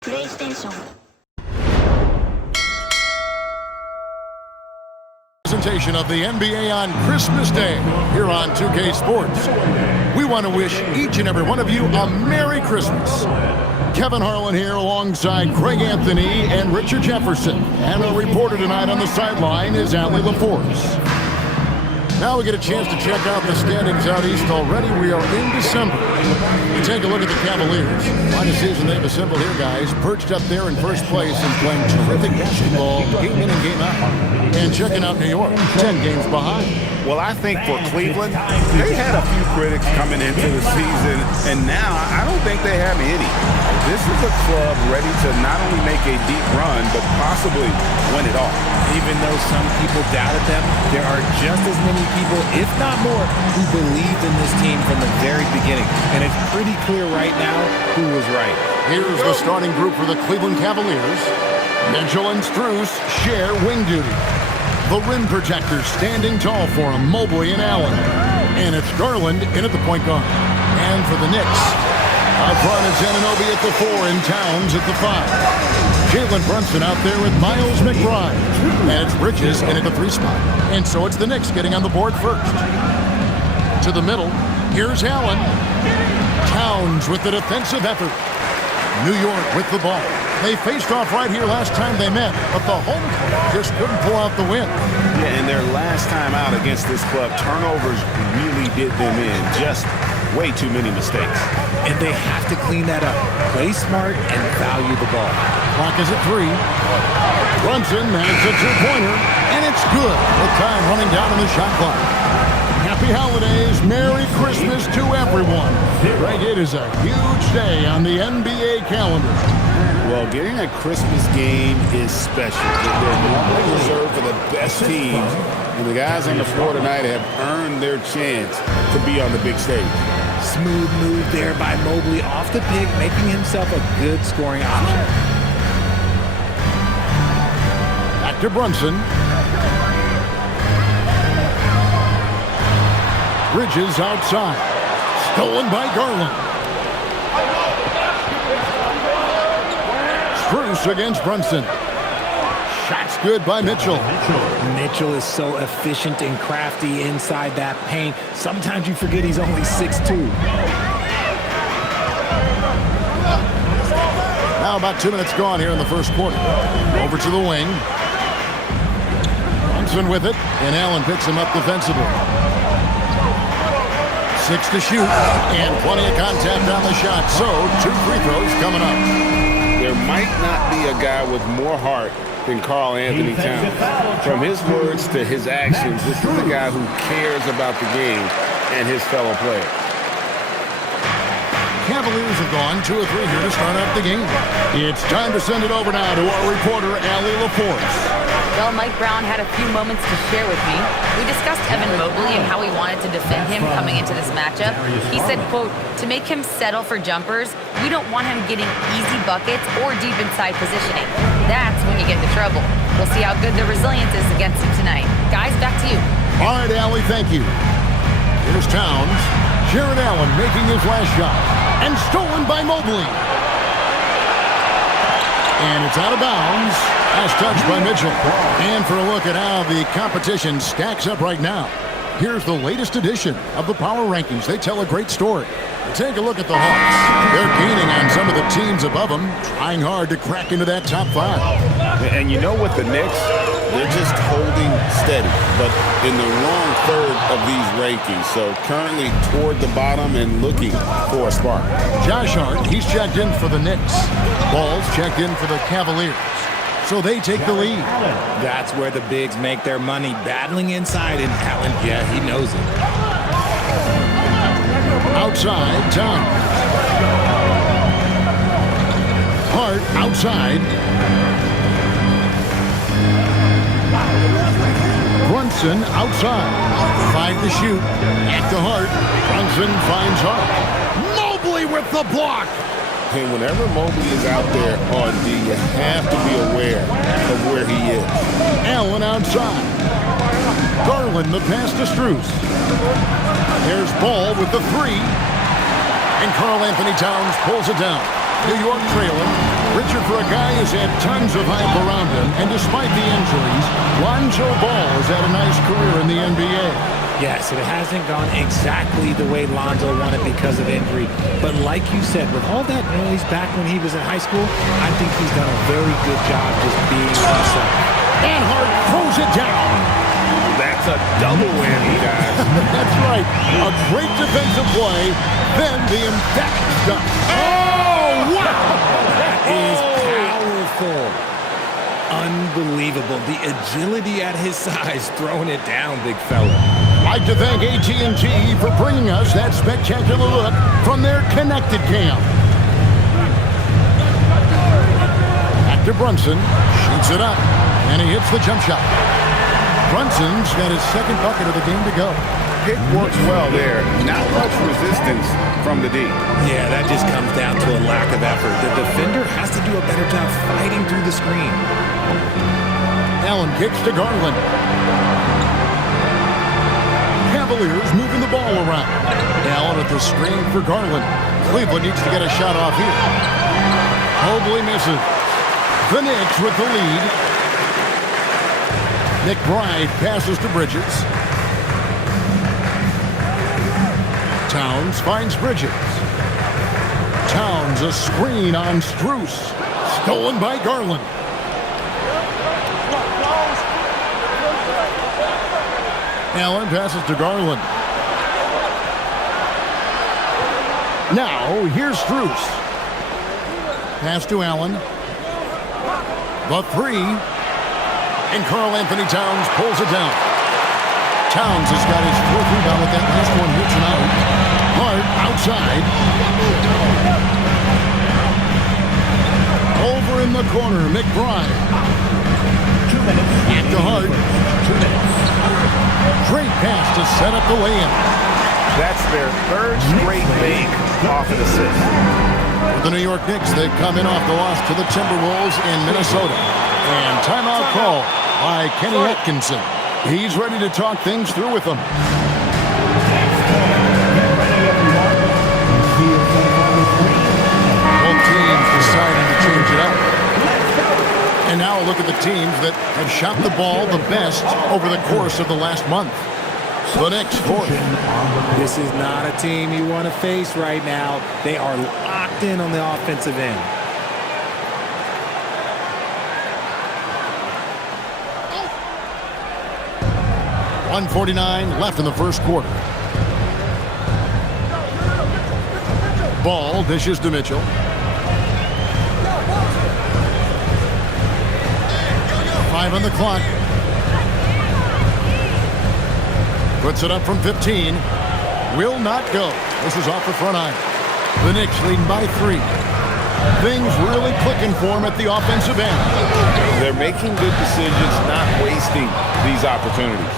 PlayStation. Presentation of the NBA on Christmas Day here on 2K Sports. We want to wish each and every one of you a Merry Christmas. Kevin Harlan here alongside Craig Anthony and Richard Jefferson. And our reporter tonight on the sideline is Allie LaForce. Now we get a chance to check out the standings out east already. We are in December. We take a look at the Cavaliers. Fine season they've assembled here, guys. Perched up there in first place and playing terrific basketball game in and game out. And checking out New York, 10 games behind. Well, I think for Cleveland, they had a few critics coming into the season, and now I don't think they have any. This is a club ready to not only make a deep run, but possibly win it all. Even though some people doubted them, there are just as many people, if not more, who believed in this team from the very beginning. And it's pretty clear right now who was right. Here's the starting group for the Cleveland Cavaliers. Mitchell and Strus share wing duty. The rim protectors standing tall for him, Mobley and Allen. And it's Garland in at the point guard. And for the Knicks, out front it's Anunoby at the 4 and Towns at the 5. Jalen Brunson out there with Miles McBride. And it's Bridges in at the 3 spot. And so it's the Knicks getting on the board first. To the middle, here's Allen. Towns with the defensive effort. New York with the ball. They faced off right here last time they met, but the home club just couldn't pull out the win. Yeah, and their last time out against this club, turnovers really did them in. Just way too many mistakes. And they have to clean that up. Play smart and value the ball. Clock is at 3. Brunson has a 2-pointer, and it's good with time running down on the shot clock. Happy holidays, Merry Christmas to everyone. Greg, it is a huge day on the NBA calendar. Well, getting a Christmas game is special. They're normally reserved for the best teams, and the guys on the floor tonight have earned their chance to be on the big stage. Smooth move there by Mobley off the pick, making himself a good scoring option. Back to Brunson. Bridges outside. Stolen by Garland. Strus against Brunson. Shots good by Mitchell. Mitchell is so efficient and crafty inside that paint. Sometimes you forget he's only 6'2". Now about 2 minutes gone here in the first quarter. Over to the wing. Brunson with it, and Allen picks him up defensively. 6 to shoot, and plenty of contact on the shot. So, 2 free throws coming up. There might not be a guy with more heart than Karl Anthony Towns. From his words to his actions, this is a guy who cares about the game and his fellow players. Cavaliers have gone 2 or 3 here to start out the game. It's time to send it over now to our reporter, Allie LaForce. Well, Mike Brown had a few moments to share with me. We discussed Evan Mobley and how he wanted to defend him coming into this matchup. He said, quote, to make him settle for jumpers, we don't want him getting easy buckets or deep inside positioning. That's when you get into trouble. We'll see how good the resilience is against him tonight. Guys, back to you. All right, Allie, thank you. Here's Towns. Jared Allen making his last shot. And stolen by Mobley. And it's out of bounds. Last touch by Mitchell. And for a look at how the competition stacks up right now, here's the latest edition of the Power Rankings. They tell a great story. Take a look at the Hawks. They're gaining on some of the teams above them, trying hard to crack into that top 5. And you know what, the Knicks, they're just holding steady, but in the wrong third of these rankings. So currently toward the bottom and looking for a spark. Josh Hart, he's checked in for the Knicks. Ball's checked in for the Cavaliers. So they take the lead. That's where the bigs make their money, battling inside, and Allen, yeah, he knows it. Outside, Towns. Hart outside. Brunson outside. 5 to shoot. Back to Hart. Brunson finds Hart. Mobley with the block. And whenever Mobley is out there on D, you have to be aware of where he is. Allen outside. Garland the pass to Strus. There's Ball with the 3. And Karl Anthony Towns pulls it down. New York trailing. Richard, for a guy who's had tons of hype around him, and despite the injuries, Lonzo Ball has had a nice career in the NBA. Yes, it hasn't gone exactly the way Lonzo wanted because of injury. But like you said, with all that noise back when he was in high school, I think he's done a very good job just being himself. And Hart throws it down. That's a double whammy, guys. That's right. A great defensive play, then the emphatic stuff. Oh, wow! That is powerful. Unbelievable. The agility at his size, throwing it down, big fella. I'd like to thank AT&T for bringing us that spectacular look from their connected cam. Back to Brunson, shoots it up, and he hits the jump shot. Brunson's got his second bucket of the game to go. Pick works well there. Not much resistance from the D. Yeah, that just comes down to a lack of effort. The defender has to do a better job fighting through the screen. Allen kicks to Garland. Cavaliers moving the ball around. Allen at the screen for Garland. Cleveland needs to get a shot off here. Mobley misses. The Knicks with the lead. McBride passes to Bridges. Towns finds Bridges. Towns a screen on Strus. Stolen by Garland. Allen passes to Garland. Now, here's Strus. Pass to Allen. The three. And Karl Anthony Towns pulls it down. Towns has got his fourth rebound with that last one here tonight. Hart outside. Over in the corner, McBride. 2 minutes. Back to Hart. 2 minutes. Great pass to set up the lay-in. That's their third straight make off an assist. For the New York Knicks, they come in off the loss to the Timberwolves in Minnesota. And timeout call by Kenny Atkinson. He's ready to talk things through with them. Both teams deciding to change it up. And now look at the teams that have shot the ball the best over the course of the last month. The Knicks fourth. This is not a team you want to face right now. They are locked in on the offensive end. .149 left in the first quarter. Ball dishes to Mitchell. Five on the clock. Puts it up from 15. Will not go. This is off the front iron. The Knicks leading by 3. Things really clicking for them at the offensive end. They're making good decisions, not wasting these opportunities.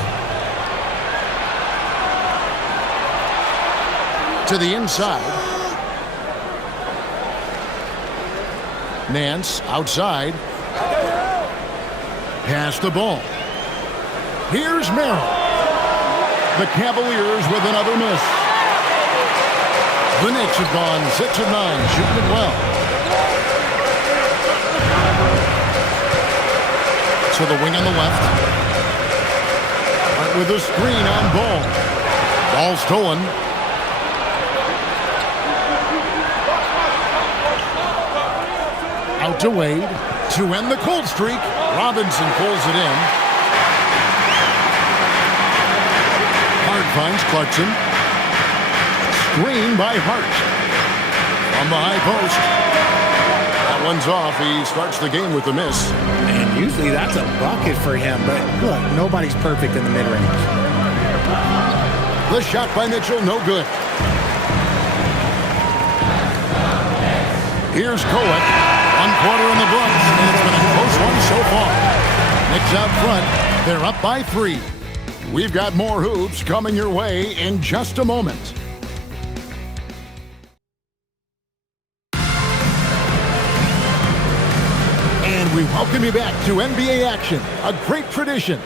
To the inside. Nance outside. Pass the ball. Here's Merrill. The Cavaliers with another miss. The Knicks have gone 6 of 9, shooting it well. To the wing on the left. Right with a screen on Ball. Ball stolen. Out to Wade to end the cold streak. Robinson pulls it in. Hart finds Clarkson. Screen by Hart. From the high post. That one's off. He starts the game with a miss. And usually that's a bucket for him, but look, nobody's perfect in the mid-range. The shot by Mitchell, no good. Here's Kowick. 1/4 in the books, and it's been a close one so far. Knicks out front. They're up by 3. We've got more hoops coming your way in just a moment. And we welcome you back to NBA action, a great tradition.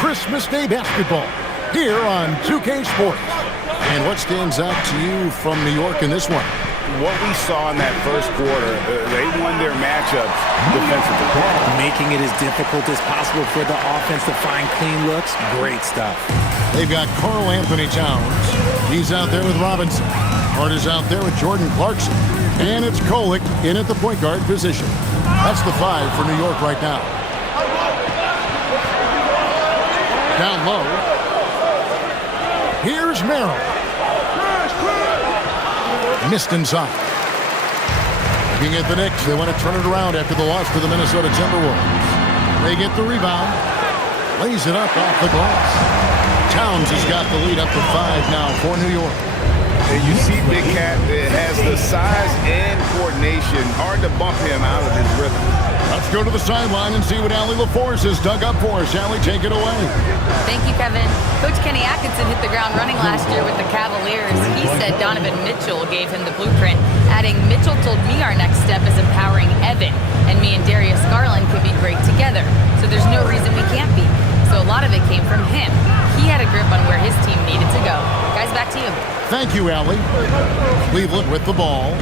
Christmas Day basketball here on 2K Sports. And what stands out to you from New York in this one? what we saw in that first quarter, they won their matchups defensively. Making it as difficult as possible for the offense to find clean looks. Great stuff. They've got Karl Anthony Towns. He's out there with Robinson. Carter's out there with Jordan Clarkson. And it's Kolek in at the point guard position. That's the 5 for New York right now. Down low. Here's Merrill. Missed inside. Looking at the Knicks, they want to turn it around after the loss to the Minnesota Timberwolves. They get the rebound. Lays it up off the glass. Towns has got the lead up to 5 now for New York. And you see Big Cat has the size and coordination. Hard to bump him out of his rhythm. Let's go to the sideline and see what Allie LaForce has dug up for us. Allie, take it away. Thank you, Kevin. Coach Kenny Atkinson hit the ground running last year with the Cavaliers. He said Donovan Mitchell gave him the blueprint, adding, "Mitchell told me our next step is empowering Evan, and me and Darius Garland could be great together. So there's no reason we can't be." So a lot of it came from him. He had a grip on where his team needed to go. Guys, back to you. Thank you, Allie. Cleveland with the ball,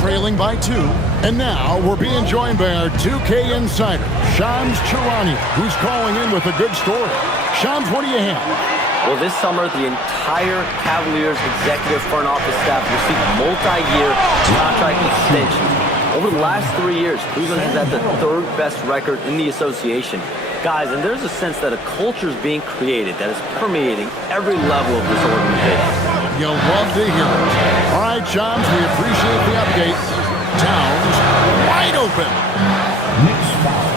trailing by 2. And now we're being joined by our 2K insider, Shams Charania, who's calling in with a good story. Shams, what do you have? Well, this summer, the entire Cavaliers executive front office staff received multi-year contract extensions. Over the last 3 years, Cleveland has had the 3rd best record in the association. Guys, and there's a sense that a culture is being created that is permeating every level of this organization. You'll love to hear it. All right, Shams, we appreciate the update. Towns wide open. Knicks foul.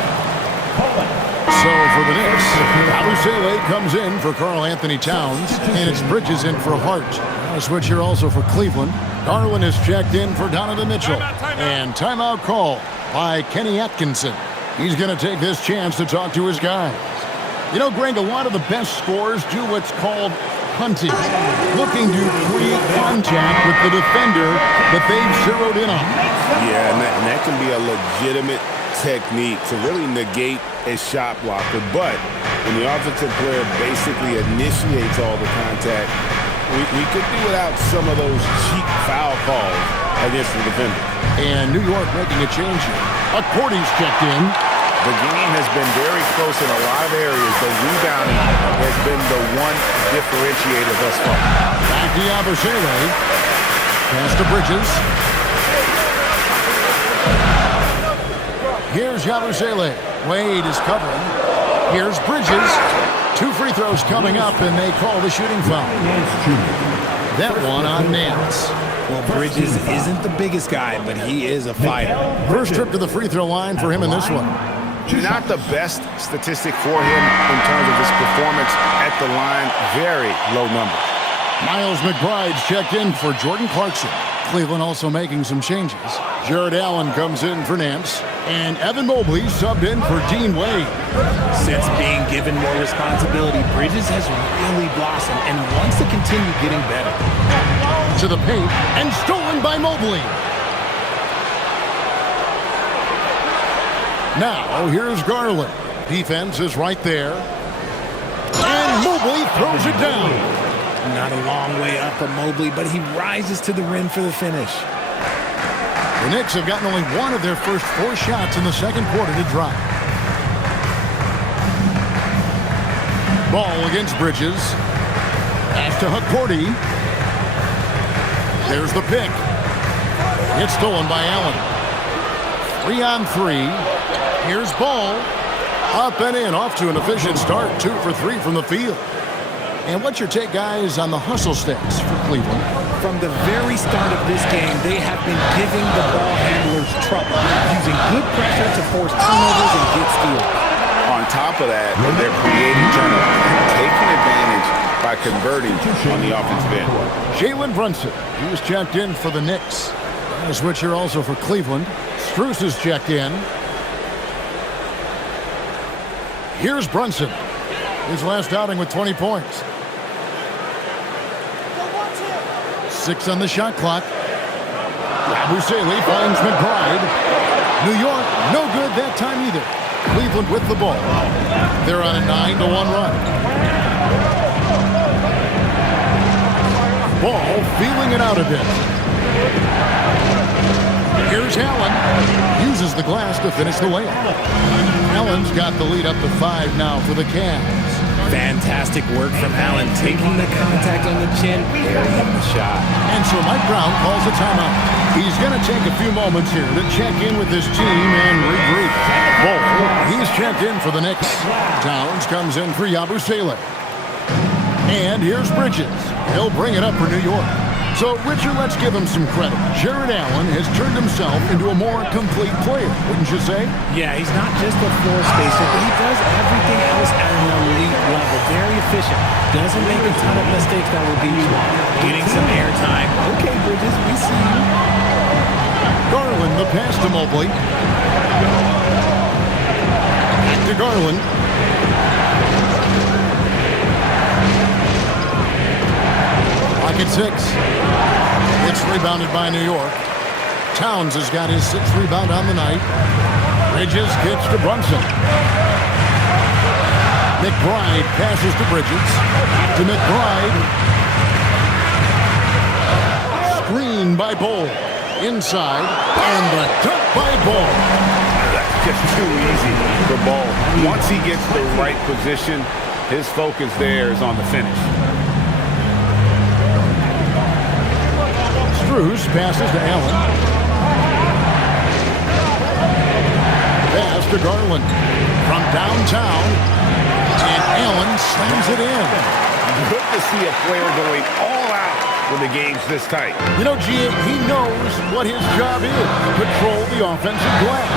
So for the Knicks, Abusele comes in for Karl Anthony Towns, and it's Bridges in for Hart. A switch here also for Cleveland. Garland is checked in for Donovan Mitchell. And timeout call by Kenny Atkinson. He's going to take this chance to talk to his guys. You know, Greg, a lot of the best scorers do what's called hunting, looking to create contact with the defender that they've zeroed in on. Yeah, and that can be a legitimate technique to really negate a shot blocker. But when the offensive player basically initiates all the contact, we could do without some of those cheap foul calls against the defender. And New York making a change here. Accordy's checked in. The game has been very close in a lot of areas, but rebounding has been the one differentiator thus far. Back to Abusele. Pass to Bridges. Here's Yabusele. Wade is covering. Here's Bridges. 2 free throws coming up, and they call the shooting foul. That one on Nance. Well, Bridges isn't the biggest guy, but he is a fighter. First trip to the free throw line for him in this one. Not the best statistic for him in terms of his performance at the line. Very low number. Miles McBride's checked in for Jordan Clarkson. Cleveland also making some changes. Jared Allen comes in for Nance. And Evan Mobley subbed in for Dean Wade. Since being given more responsibility, Bridges has really blossomed and wants to continue getting better. To the paint, and stolen by Mobley. Now, here's Garland. Defense is right there. And Mobley throws it down. Not a long way up for Mobley, but he rises to the rim for the finish. The Knicks have gotten only one of their first 4 shots in the second quarter to drop. Ball against Bridges. Pass to Accordy. There's the pick. It's stolen by Allen. 3 on 3. Here's Ball. Up and in, off to an efficient start. 2 for 3 from the field. And what's your take, guys, on the hustle stats for Cleveland? From the very start of this game, they have been giving the ball handlers trouble, using good pressure to force turnovers and get steals. On top of that, they're creating turnovers, taking advantage by converting on the offensive end. Jalen Brunson, he was checked in for the Knicks. A switch here also for Cleveland. Strus is checked in. Here's Brunson. His last outing with 20 points. 6 on the shot clock. Abusele finds McBride. New York, no good that time either. Cleveland with the ball. They're on a 9-1 run. Ball feeling it out a bit. Here's Allen. Uses the glass to finish the layup. Allen's got the lead up to 5 now for the Cavs. Fantastic work from Allen, taking the contact on the chin, burying the shot. And so Mike Brown calls a timeout. He's going to take a few moments here to check in with his team and regroup. He's checked in for the Knicks. Towns comes in for Yabusele. And here's Bridges. He'll bring it up for New York. So, Richard, let's give him some credit. Jared Allen has turned himself into a more complete player, wouldn't you say? Yeah, he's not just a floor spacer, but he does everything else at an elite level. Very efficient. Doesn't make a ton of mistakes that will beat you. Getting some airtime. Okay, Bridges, we see you. Garland, the pass to Mobley. Back to Garland. At 6. It's rebounded by New York. Towns has got his 6th rebound on the night. Bridges gets to Brunson. McBride passes to Bridges. To McBride. Screen by Bol. Inside. And the dunk by Bol. That's just too easy for Bol. Once he gets the right position, his focus there is on the finish. Cruz passes to Allen. Pass to Garland from downtown. And Allen slams it in. Good to see a player going all out when the game's this tight. You know, G, he knows what his job is. Control the offensive glass.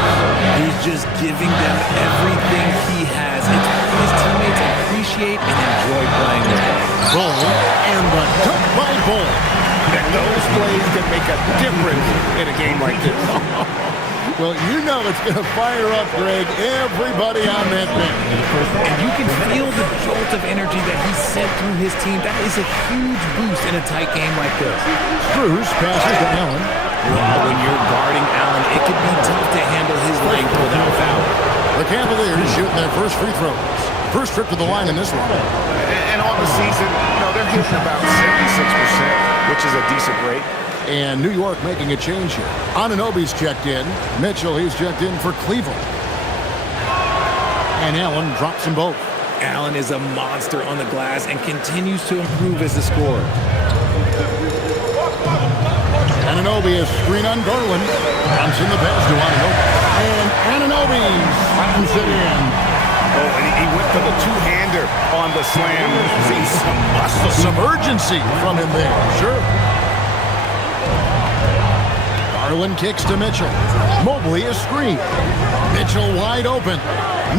He's just giving them everything he has. It's what his teammates appreciate and enjoy playing with. Bol and the dunk by Bol. That those plays can make a difference in a game like this. Well, you know it's going to fire up, Greg, everybody on that bench. And you can feel the jolt of energy that he sent through his team. That is a huge boost in a tight game like this. Cruz passes to Allen. When you're guarding Allen, it can be tough to handle his length without foul. The Cavaliers shooting their first free throws. First trip to the line in this one. And on the season, they're hitting about 76%. Which is a decent rate. And New York making a change here. Anunoby's checked in. Mitchell, he's checked in for Cleveland. And Allen drops them both. Allen is a monster on the glass and continues to improve as a scorer. Anunoby is screen on Garland. Brunson the pass to Anunoby. And Anunoby slams it in. Oh, and he went for the two-hander on the slam. See some muscle. Some urgency from him there. Sure. Garland kicks to Mitchell. Mobley is screened. Mitchell wide open.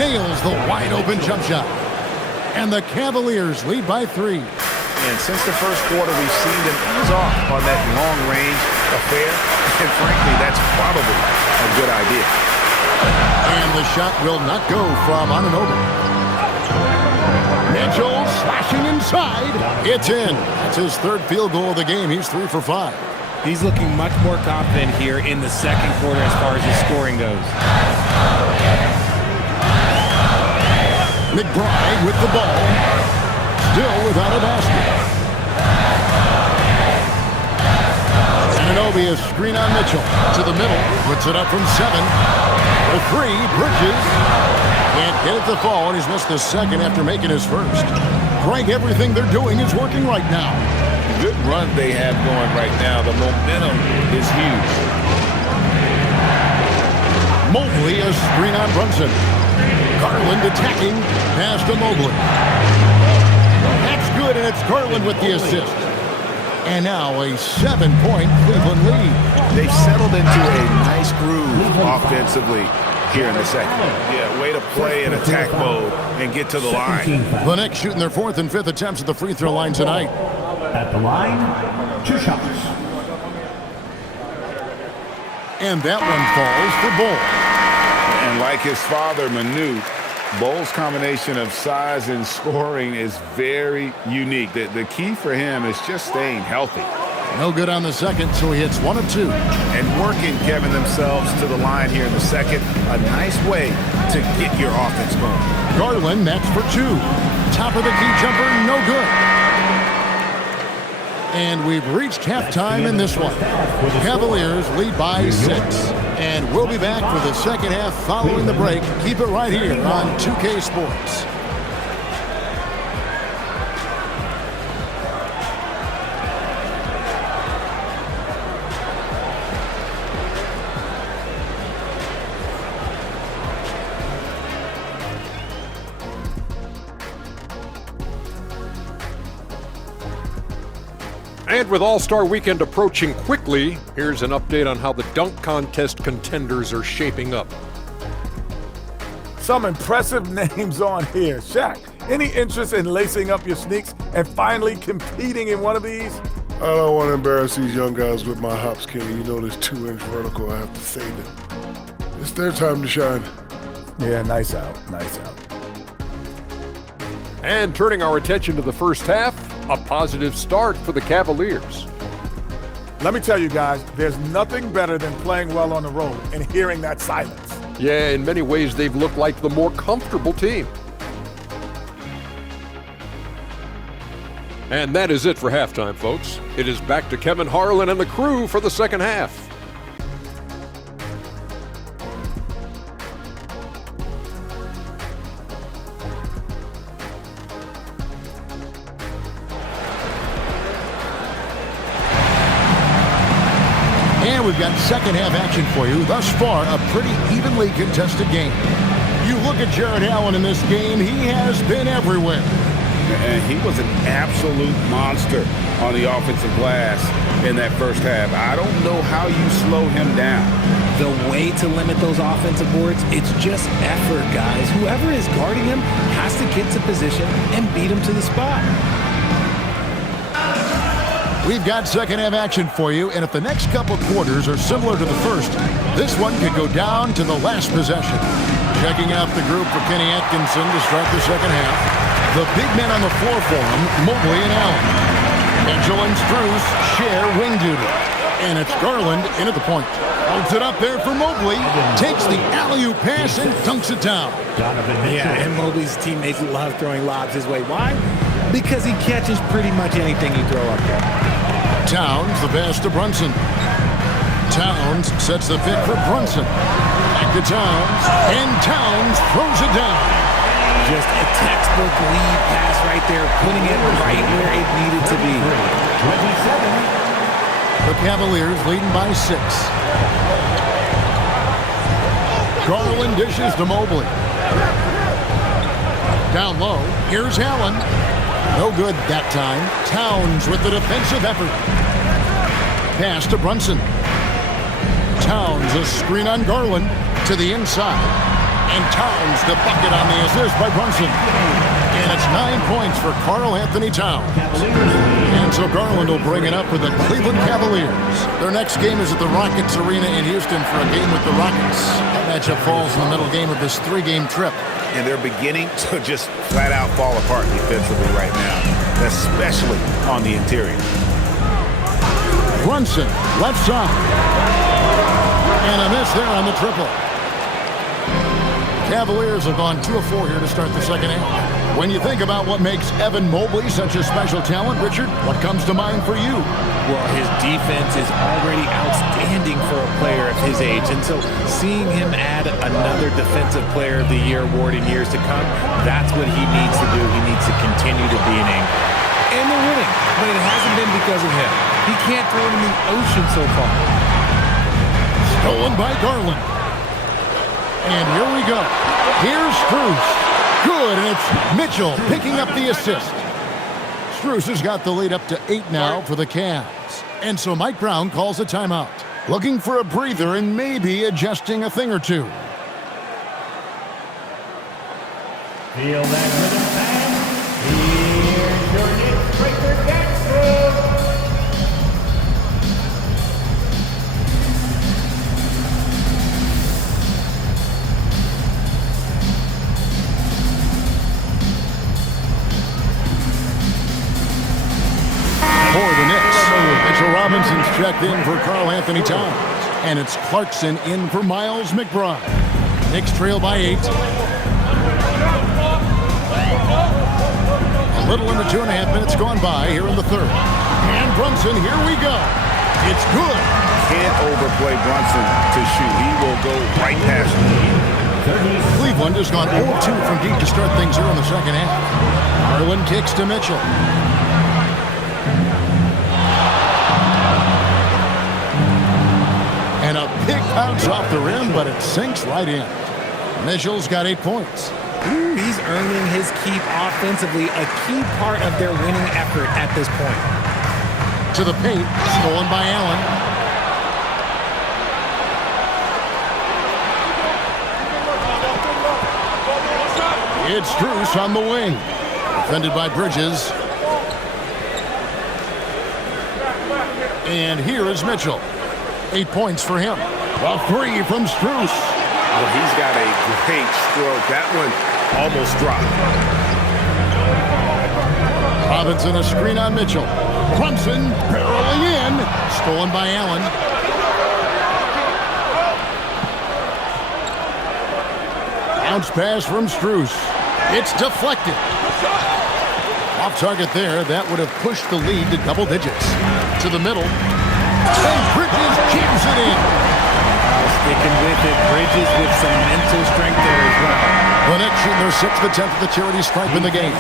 Nails the wide open jump shot. And the Cavaliers lead by 3. And since the first quarter, we've seen them ease off on that long-range affair. And frankly, that's probably a good idea. And the shot will not go from Anunoby. Mitchell slashing inside. It's in. That's his 3rd field goal of the game. He's 3 for 5. He's looking much more confident here in the second quarter as far as his scoring goes. McBride with the ball. Still without a basket. Anunoby is screen on Mitchell. To the middle. Puts it up from 7. For 3, Bridges. Can't get it to fall, and he's missed the second after making his first. Greg, everything they're doing is working right now. Good run they have going right now. The momentum is huge. Mobley is screen on Brunson. Garland attacking. Pass to Mobley. That's good, and it's Garland with the assist. And now a 7-point Cleveland lead. They've settled into a nice groove offensively here in the second. Yeah, way to play in attack mode and get to the line. The Knicks shooting their 4th and 5th attempts at the free throw line tonight. At the line, 2 shots. And that one falls for Bol. And like his father, Manu, Bol's combination of size and scoring is very unique. The key for him is just staying healthy. No good on the second, so he hits 1 of 2. And working, Kevin, themselves to the line here in the second. A nice way to get your offense going. Garland, that's for 2. Top of the key jumper, no good. And we've reached halftime in this one. Cavaliers lead by 6. And we'll be back for the second half following the break. Keep it right here on 2K Sports. And with All-Star Weekend approaching quickly, here's an update on how the dunk contest contenders are shaping up. Some impressive names on here. Shaq, any interest in lacing up your sneaks and finally competing in one of these? I don't want to embarrass these young guys with my hops, Kenny. You know this 2-inch vertical, I have to save it. It's their time to shine. Yeah, nice out, nice out. And turning our attention to the first half, a positive start for the Cavaliers. Let me tell you guys, there's nothing better than playing well on the road and hearing that silence. Yeah, in many ways, they've looked like the more comfortable team. And that is it for halftime, folks. It is back to Kevin Harlan and the crew for the second half. And we've got second half action for you. Thus far, a pretty evenly contested game. You look at Jared Allen in this game, he has been everywhere. And he was an absolute monster on the offensive glass in that first half. I don't know how you slow him down. The way to limit those offensive boards, it's just effort, guys. Whoever is guarding him has to get to position and beat him to the spot. We've got second half action for you, and if the next couple quarters are similar to the first, this one could go down to the last possession. Checking out the group for Kenny Atkinson to start the second half. The big men on the floor for him, Mobley and Allen. Mitchell and Strus share wing duty. And it's Garland in at the point. Holds it up there for Mobley. Takes the alley-oop pass and dunks it down. Yeah, and Mobley's teammates love throwing lobs his way. Why? Because he catches pretty much anything you throw up there. Towns the pass to Brunson. Towns sets the pick for Brunson. Back to Towns. And Towns throws it down. Just a textbook lead pass right there, putting it right where it needed to be. 27. The Cavaliers leading by 6. Garland dishes to Mobley. Down low, here's Allen. No good that time. Towns with the defensive effort. Pass to Brunson. Towns a screen on Garland to the inside. And Towns the bucket on the assist by Brunson. And it's 9 points for Karl Anthony Towns. And so Garland will bring it up for the Cleveland Cavaliers. Their next game is at the Rockets Arena in Houston for a game with the Rockets. That matchup falls in the middle game of this 3-game trip. And they're beginning to just flat out fall apart defensively right now, especially on the interior. Brunson, left side. And a miss there on the triple. Cavaliers have gone 2 of 4 here to start the second half. When you think about what makes Evan Mobley such a special talent, Richard, what comes to mind for you? Well, his defense is already outstanding for a player of his age. And so seeing him add another Defensive Player of the Year award in years to come, that's what he needs to do. He needs to continue to be an anchor. And they're winning, but it hasn't been because of him. He can't throw it in the ocean so far. Stolen by Garland. And here we go. Here's Strus. Good, and it's Mitchell picking up the assist. Strus has got the lead up to 8 now for the Cavs. And so Mike Brown calls a timeout. Looking for a breather and maybe adjusting a thing or two. Feel that rhythm, fans? Here's your Knicks breaker, Jackson. For the Knicks, Mitchell Robinson's checked in for Karl Anthony Towns. And it's Clarkson in for Miles McBride. Knicks trail by 8. A little under 2.5 minutes gone by here in the third. And Brunson, here we go. It's good. Can't overplay Brunson to shoot. He will go right past you. Cleveland has gone 0-2 from deep to start things here in the second half. Garland kicks to Mitchell. And a big bounce off the rim, but it sinks right in. Mitchell's got 8 points. Ooh, he's earning his keep offensively, a key part of their winning effort at this point. To the paint, stolen by Allen. It's Strus on the wing. Defended by Bridges. And here is Mitchell. 8 points for him. A three from Strus. Well, he's got a great stroke. That one almost dropped. Robinson a screen on Mitchell. Brunson barreling in. Stolen by Allen. Bounce pass from Strus. It's deflected. Off target there. That would have pushed the lead to double digits. To the middle. And Bridges jams it in. Sticking with it. Bridges with some mental strength there as well. The Knicks shooting their 6th attempt at the charity stripe in the game.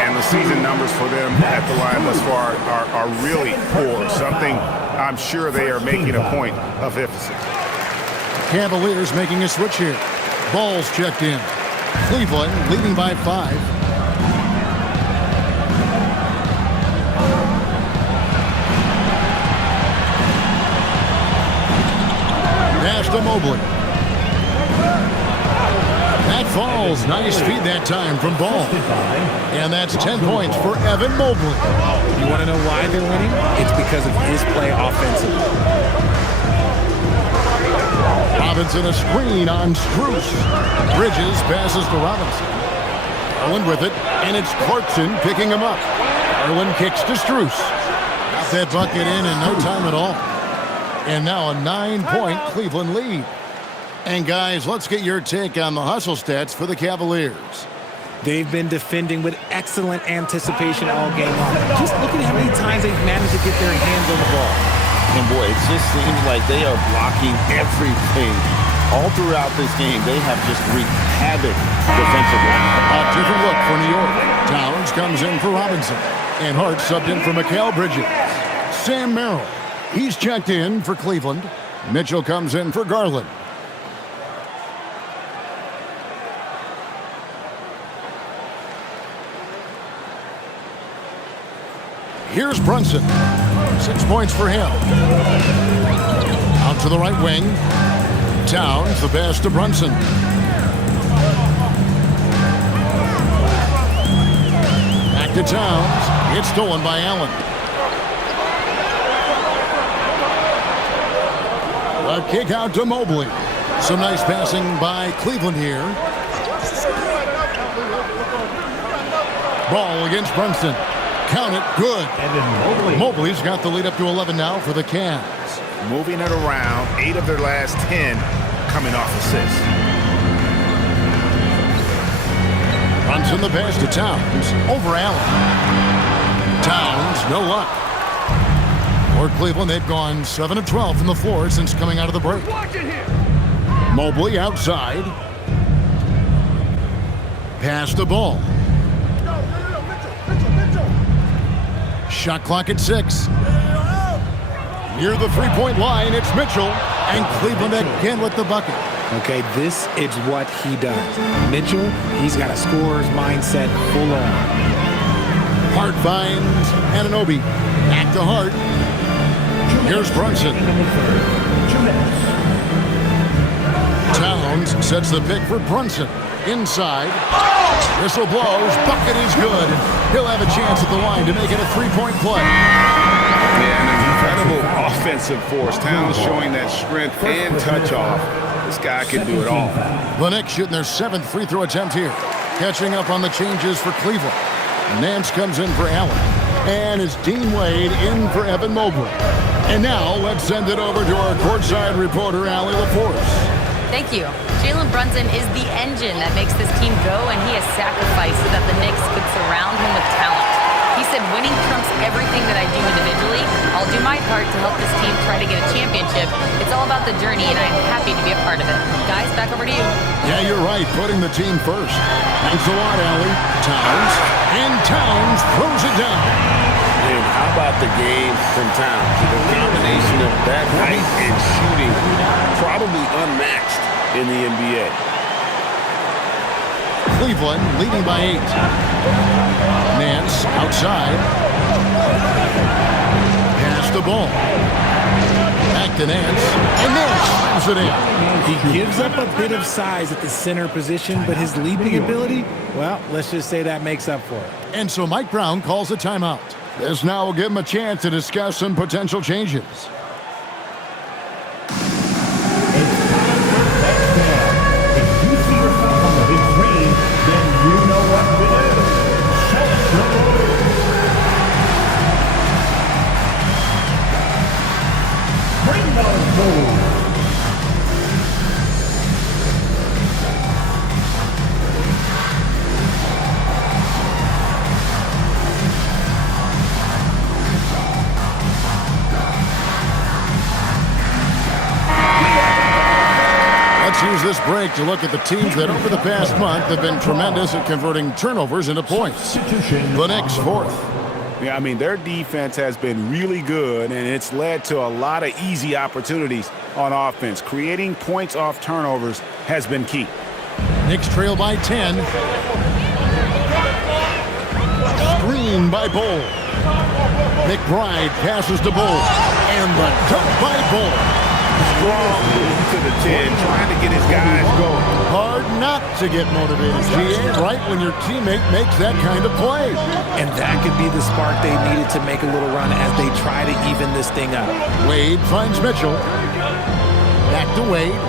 And the season numbers for them at the line thus far are really poor. Something I'm sure they are making a point of emphasis. Cavaliers making a switch here. Ball's checked in. Cleveland leading by 5. Pass to Mobley. That falls. Nice feed that time from Ball. And that's 10 points for Evan Mobley. You want to know why they're winning? It's because of his play offensively. Robinson a screen on Strus. Bridges passes to Robinson. Garland with it, and it's Clarkson picking him up. Garland kicks to Strus. Got that bucket in no time at all. And now a 9-point Cleveland lead. And guys, let's get your take on the hustle stats for the Cavaliers. They've been defending with excellent anticipation all game long. Just look at how many times they've managed to get their hands on the ball. And boy, it just seems like they are blocking everything. All throughout this game, they have just wreaked havoc defensively. A different look for New York. Towns comes in for Robinson. And Hart subbed in for Mikal Bridges. Sam Merrill, he's checked in for Cleveland. Mitchell comes in for Garland. Here's Brunson. 6 points for him. Out to the right wing. Towns, the pass to Brunson. Back to Towns. It's stolen by Allen. A kick out to Mobley. Some nice passing by Cleveland here. Ball against Brunson. Count it, good. Mobley's got the lead up to 11 now for the Cavs. Moving it around, 8 of their last 10 coming off assists. Brunson the pass to Towns. Over Allen. Towns, no luck. For Cleveland, they've gone 7 of 12 from the floor since coming out of the break. Mobley outside. Pass the ball. Shot clock at 6. Near the three-point line, it's Mitchell. And Cleveland again with the bucket. Okay, this is what he does. Mitchell, he's got a scorer's mindset full on. Hart finds Anunoby. Back to Hart. Here's Brunson. Towns sets the pick for Brunson. Inside. Whistle blows. Bucket is good. He'll have a chance at the line to make it a three-point play. Yeah, an incredible offensive force. Towns showing that strength and touch off. This guy can do it all. The Knicks shooting their 7th free throw attempt here. Catching up on the changes for Cleveland. Nance comes in for Allen. And it's Dean Wade in for Evan Mobley. And now let's send it over to our courtside reporter, Allie LaForce. Thank you. Jalen Brunson is the engine that makes this team go, and he has sacrificed so that the Knicks could surround him with talent. He He said, winning trumps everything that I do individually. I'll do my part to help this team try to get a championship. It's all about the journey, and I'm happy to be a part of it. Guys, back over to you. Yeah, you're right, putting the team first. Thanks a lot, Allie. Towns. And Towns throws it down. And how about the game from Towns? The combination of that height and shooting, probably unmatched in the NBA. Cleveland leading by 8. Nance outside. Pass the ball. Back to Nance. And Nance slams it in. He gives up a bit of size at the center position, but his leaping ability, well, let's just say that makes up for it. And so Mike Brown calls a timeout. This now will give him a chance to discuss some potential changes. If you see yourself on the big screen, then you know what to do. Set the rules. Bring those rules. Let's use this break to look at the teams that over the past month have been tremendous at converting turnovers into points. The Knicks, 4th. Yeah, I mean, their defense has been really good, and it's led to a lot of easy opportunities on offense. Creating points off turnovers has been key. Knicks trail by 10. Screen by Bull. McBride passes to Bull. And the dunk by Bull. Strong move to the 10, trying to get his guys going. Hard not to get motivated, GA, right when your teammate makes that kind of play. And that could be the spark they needed to make a little run as they try to even this thing up. Wade finds Mitchell. Back to Wade.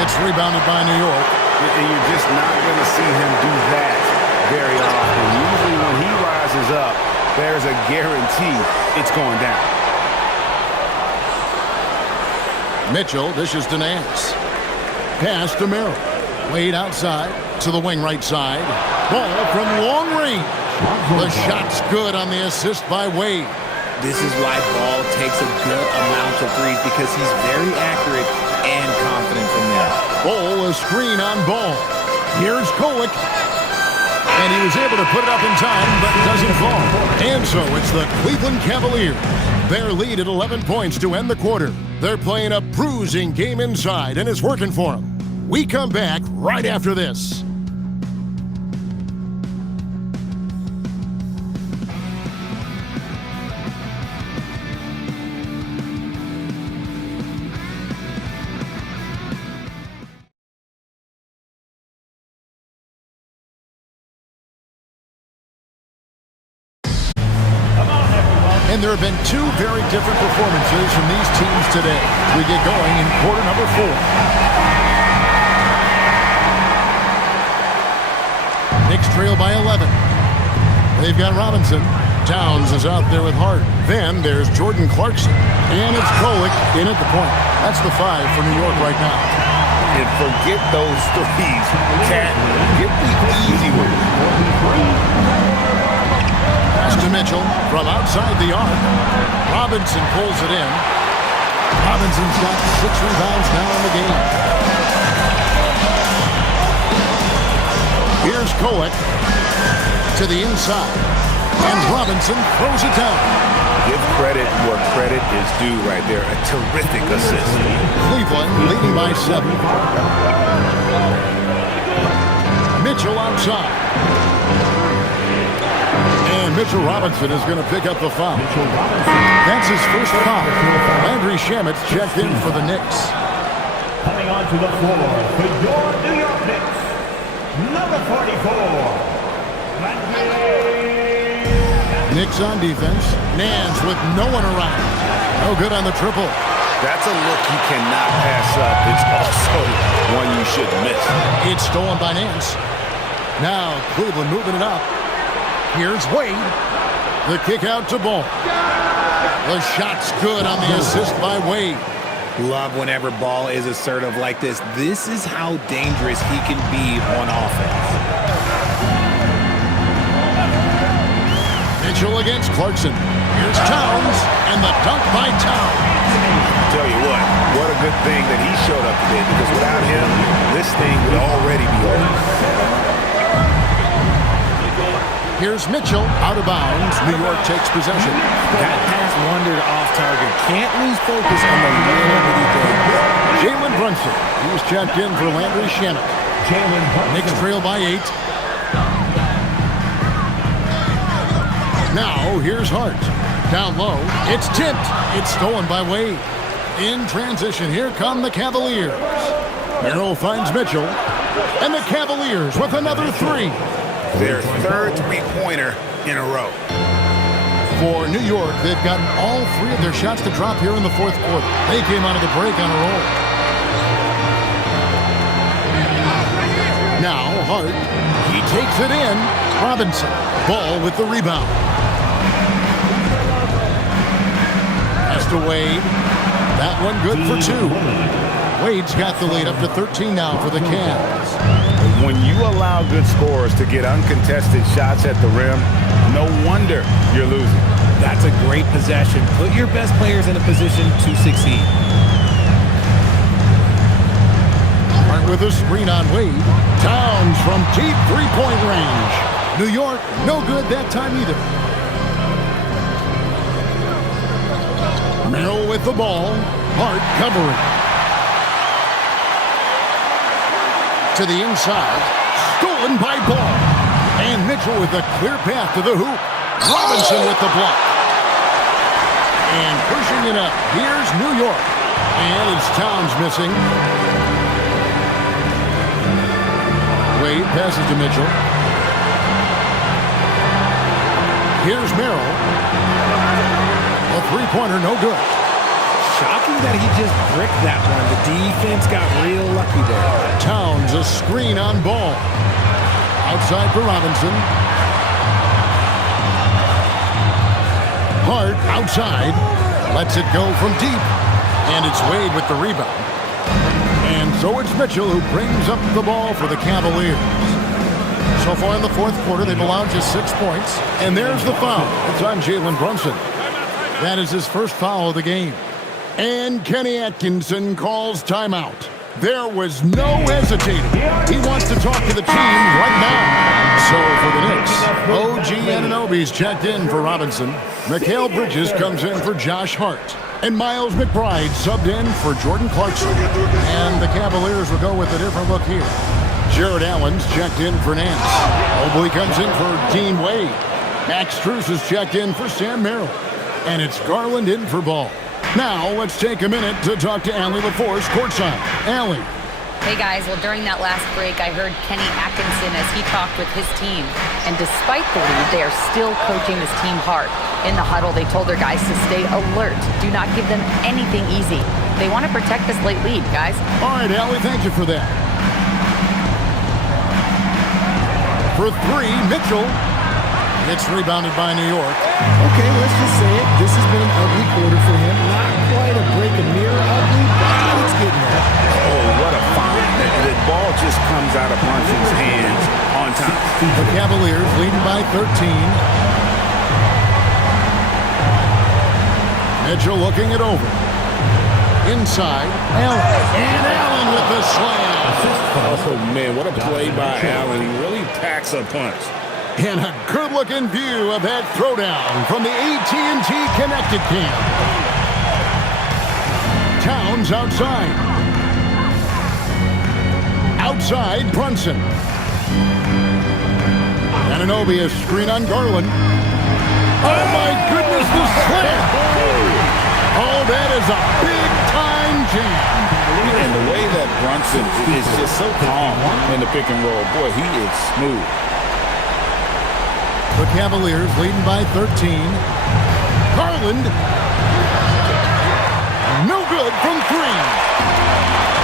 It's rebounded by New York. And you're just not going to see him do that very often. Usually when he rises up, there's a guarantee it's going down. Mitchell dishes to Nance. Pass to Merrill. Wade outside to the wing right side. Ball from long range. The shot's good on the assist by Wade. This is why Ball takes a good amount of threes, because he's very accurate and confident from there. Ball, a screen on Ball. Here's Kolek. And he was able to put it up in time, but doesn't fall. And so it's the Cleveland Cavaliers. Their lead at 11 points to end the quarter. They're playing a bruising game inside, and it's working for them. We come back right after this. And there have been 2 very different performances from these teams today. We get going in quarter number 4. Knicks trail by 11. They've got Robinson. Towns is out there with Hart. Then there's Jordan Clarkson. And it's Kolek in at the point. That's the 5 for New York right now. And forget those threes. Cat, get the easy ones. To Mitchell from outside the arc. Robinson pulls it in. Robinson's got 6 rebounds now in the game. Here's Kolek to the inside. And Robinson throws it down. Give credit where credit is due right there. A terrific assist. Cleveland leading by 7. Mitchell outside. And Mitchell Robinson is going to pick up the foul. That's his first foul. Landry Shamit's checked in for the Knicks. Coming onto the floor for your New York Knicks, number 44, Landry. Knicks on defense. Nance with no one around. No good on the triple. That's a look you cannot pass up. It's also one you shouldn't miss. It's stolen by Nance. Now Cleveland moving it up. Here's Wade. The kick out to Ball. The shot's good on the assist by Wade. Love whenever Ball is assertive like this. This is how dangerous he can be on offense. Mitchell against Clarkson. Here's Towns, and the dunk by Towns. Tell you what a good thing that he showed up today, because without him, this thing would already be over. Here's Mitchell, out of bounds. New York takes possession. That pass wandered off target. Can't lose focus on the little bitty thing. Jalen Brunson. He was checked in for Landry Shamet. Knicks trail by 8. Now, here's Hart. Down low. It's tipped. It's stolen by Wade. In transition, here come the Cavaliers. Merrill finds Mitchell. And the Cavaliers with another 3. Their third three-pointer in a row. For New York, they've gotten all 3 of their shots to drop here in the fourth quarter. They came out of the break on a roll. Now, Hart. He takes it in. Robinson. Ball with the rebound. Pass to Wade. That one good for 2. Wade's got the lead up to 13 now for the Cavs. When you allow good scorers to get uncontested shots at the rim, no wonder you're losing. That's a great possession. Put your best players in a position to succeed. Hart with a screen on Wade. Towns from deep three-point range. New York, no good that time either. Merrill with the ball. Hart covering. To the inside. Stolen by Ball. And Mitchell with a clear path to the hoop. Robinson with the block. And pushing it up. Here's New York. And it's Towns missing. Wade passes to Mitchell. Here's Merrill. A three-pointer, no good. Shocking that he just bricked that one. The defense got real lucky there. Towns, a screen on Ball. Outside for Robinson. Hart outside. Lets it go from deep. And it's Wade with the rebound. And so it's Mitchell who brings up the ball for the Cavaliers. So far in the fourth quarter, they've allowed just 6 points. And there's the foul. It's on Jalen Brunson. That is his first foul of the game. And Kenny Atkinson calls timeout. There was no hesitating. He wants to talk to the team right now. So for the Knicks, OG Anunoby's checked in for Robinson. Mikal Bridges comes in for Josh Hart. And Miles McBride subbed in for Jordan Clarkson. And the Cavaliers will go with a different look here. Jared Allen's checked in for Nance. Mobley comes in for Dean Wade. Max Strus is checked in for Sam Merrill. And it's Garland in for Ball. Now, let's take a minute to talk to Allie LaForce courtside. Allie. Hey, guys. Well, during that last break, I heard Kenny Atkinson as he talked with his team. And despite the lead, they are still coaching this team hard. In the huddle, they told their guys to stay alert. Do not give them anything easy. They want to protect this late lead, guys. All right, Allie, thank you for that. For 3, Mitchell. It's rebounded by New York. Okay, let's just say it. This has been an ugly quarter for him. Not quite a break a mirror ugly, but it's getting there. Oh, what a find. The ball just comes out of Brunson's hands on time. The Cavaliers leading by 13. Mitchell looking it over. Inside, Allen. And Allen with the slam. Oh, man, what a play by Allen. He really packs a punch. And a good-looking view of that throwdown from the AT&T Connected Cam. Towns outside. Outside, Brunson. Anunoby, a screen on Garland. Oh, my goodness, the slam! Oh, that is a big-time jam. And the way that Brunson is just so calm in the pick and roll, boy, he is smooth. The Cavaliers leading by 13. Garland. No good from 3.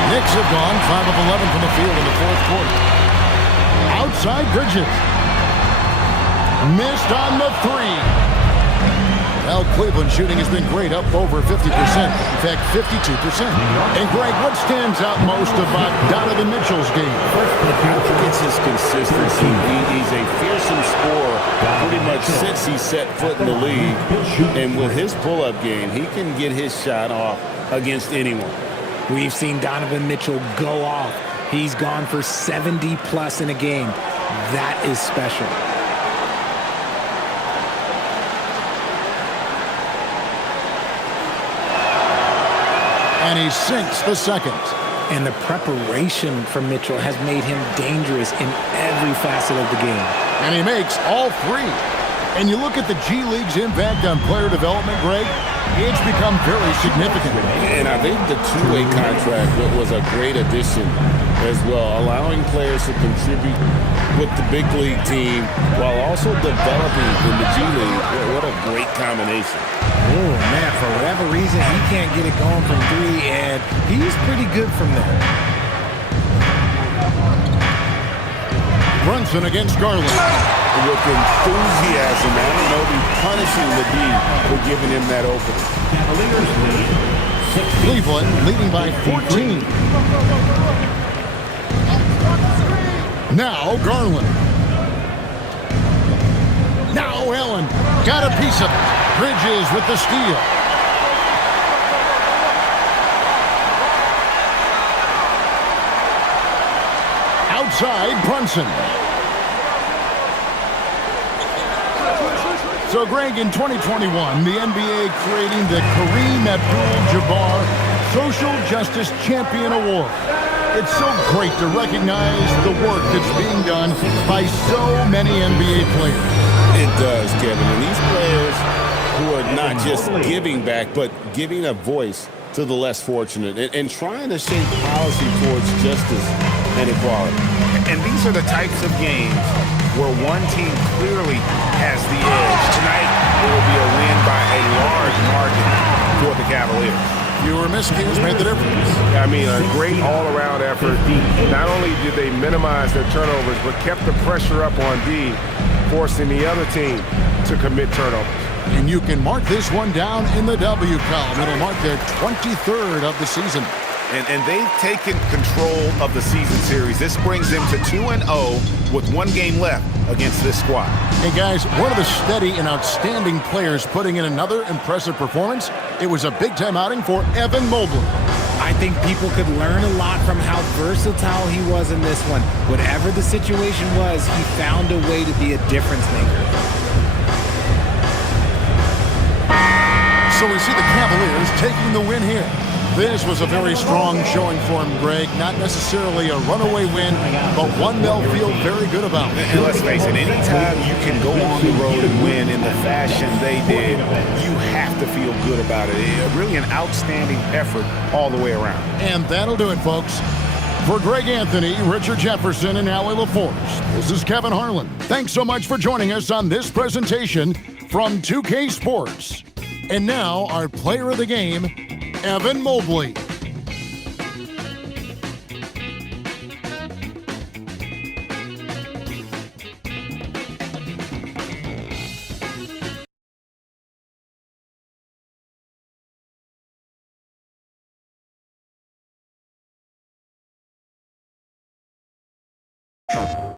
Knicks have gone 5 of 11 from the field in the fourth quarter. Outside Bridges. Missed on the 3. Well, Cleveland shooting has been great, up over 50%. In fact, 52%. And Greg, what stands out most about Donovan Mitchell's game? I think it's That's his consistency. He's a fearsome scorer pretty much since he set foot in the league. And with his pull-up game, he can get his shot off against anyone. We've seen Donovan Mitchell go off. He's gone for 70-plus in a game. That is special. And he sinks the second. And the preparation from Mitchell has made him dangerous in every facet of the game. And he makes all three. And you look at the G League's impact on player development, Greg, it's become very significant. And I think the two-way contract was a great addition as well, allowing players to contribute with the big league team while also developing in the G League. What a great combination. Oh, man, for whatever reason, he can't get it going from three, and he's pretty good from there. Brunson against Garland. With enthusiasm, I don't know, be punishing the D for giving him that opening. Cleveland leading by 14. Now Garland. Now Allen. Got a piece of it. Bridges with the steal. Outside Brunson. So, Greg, in 2021, the NBA creating the Kareem Abdul-Jabbar Social Justice Champion Award. It's so great to recognize the work that's being done by so many NBA players. It does, Kevin. And these players who are not just giving back, but giving a voice to the less fortunate and trying to shape policy towards justice and equality. And these are the types of games where one team clearly has the edge. Tonight, it will be a win by a large margin for the Cavaliers. Fewer miscues made the difference. I mean, a great all-around effort. Not only did they minimize their turnovers, but kept the pressure up on D, forcing the other team to commit turnovers. And you can mark this one down in the W column. It'll mark their 23rd of the season. And they've taken control of the season series. This brings them to 2-0 with one game left against this squad. Hey, guys, one of the steady and outstanding players putting in another impressive performance. It was a big-time outing for Evan Mobley. I think people could learn a lot from how versatile he was in this one. Whatever the situation was, he found a way to be a difference maker. So we see the Cavaliers taking the win here. This was a very strong showing for him, Greg. Not necessarily a runaway win, but one they'll feel very good about. And let's face it, anytime you can go on the road and win in the fashion they did, you have to feel good about it. Really an outstanding effort all the way around. And that'll do it, folks. For Greg Anthony, Richard Jefferson, and Allie LaForce, this is Kevin Harlan. Thanks so much for joining us on this presentation from 2K Sports. And now, our player of the game, Evan Mobley. Sure.